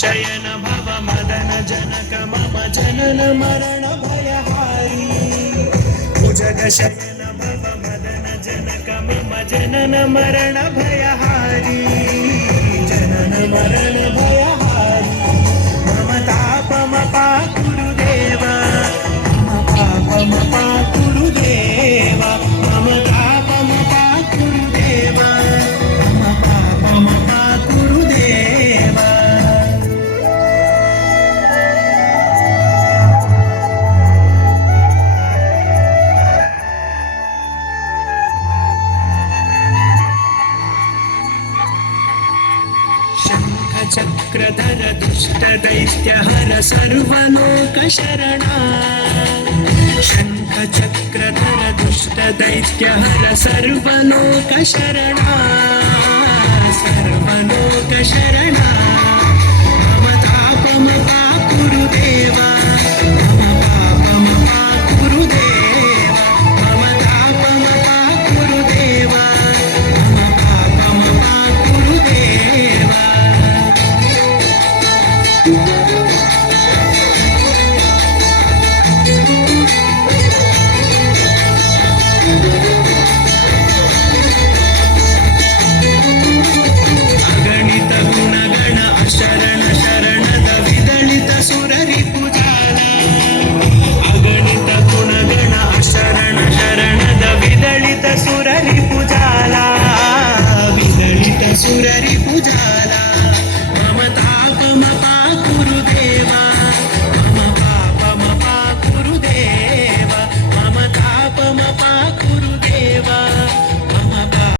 शयन भव मदन जनक मम जनन मरण भयहारी भुजग शयन भव मदन जनक मम जनन मरण भयहारी जनन मरण भयहारी मम तापमपा गुरुदेव मम पापमपा गुरुदेव मम तापमपा गुरुदेव मम पापमपा गुरुदेव चक्रधर दुष्ट दैत्य हर सर्वलोक शरणा शंख चक्रधर दुष्ट दैत्य हर सर्वलोक शरणा सर्वलोक शरणा मम तापमपा गुरुदेवा